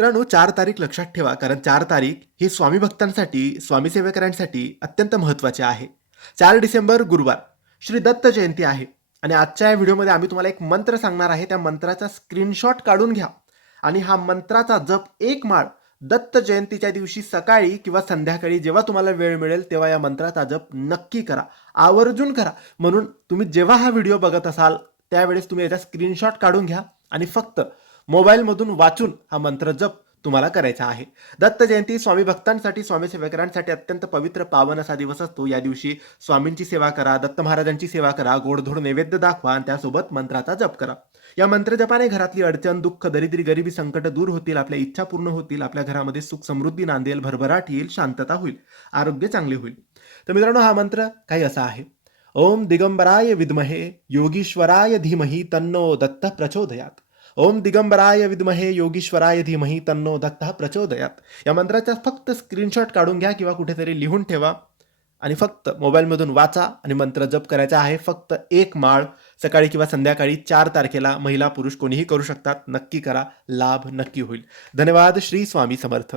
मित्रांनो चार तारीख लक्षात ठेवा कारण चार तारीख ही स्वामी भक्तांसाठी स्वामी सेवेकरांसाठी अत्यंत महत्त्वाची आहे. चार डिसेंबर गुरुवार श्री दत्त जयंती आहे. आणि आजच्या या व्हिडिओमध्ये आम्ही तुम्हाला एक मंत्र सांगणार आहे. त्या मंत्राचा स्क्रीनशॉट काढून घ्या. आणि हा मंत्राचा जप एक माळ दत्त जयंतीच्या दिवशी सकाळी किंवा संध्याकाळी जेव्हा तुम्हाला वेळ मिळेल तेव्हा या मंत्राचा जप नक्की करा. आवर्जून करा. म्हणून तुम्ही जेव्हा हा व्हिडिओ बघत असाल त्यावेळेस तुम्ही याचा स्क्रीनशॉट काढून घ्या. आणि फक्त मोबाईलमधून वाचून हा मंत्र जप तुम्हाला करायचा आहे. दत्त जयंती स्वामी भक्तांसाठी स्वामी सेवकरांसाठी अत्यंत पवित्र पावन असा दिवस असतो. या दिवशी स्वामींची सेवा करा दत्त महाराजांची सेवा करा गोडधोड नैवेद्य दाखवा आणि त्यासोबत मंत्राचा जप करा. या मंत्रजपाने घरातली अडचण दुःख दरिद्री गरिबी संकट दूर होतील आपल्या इच्छा पूर्ण होतील आपल्या घरामध्ये सुख समृद्धी नांदेल भरभराट येईल शांतता होईल आरोग्य चांगले होईल. तर मित्रांनो हा मंत्र काही असा आहे. ओम दिगंबराय विद्महे योगीश्वराय धीमही तन्नो दत्त प्रचोदयात. ओम दिगंबराय विद्महे योगीश्वराय धीमहि तन्नो दत्ता प्रचोदयात. या मंत्राचा फक्त स्क्रीनशॉट काढून घ्या किंवा कुठेतरी लिहून ठेवा. आणि फक्त मोबाईलमधून वाचा आणि मंत्र जप करायचा आहे. फक्त एक माळ सकाळी किंवा संध्याकाळी चार तारखेला महिला पुरुष कोणीही करू शकतात. नक्की करा. लाभ नक्की होईल. धन्यवाद. श्री स्वामी समर्थ.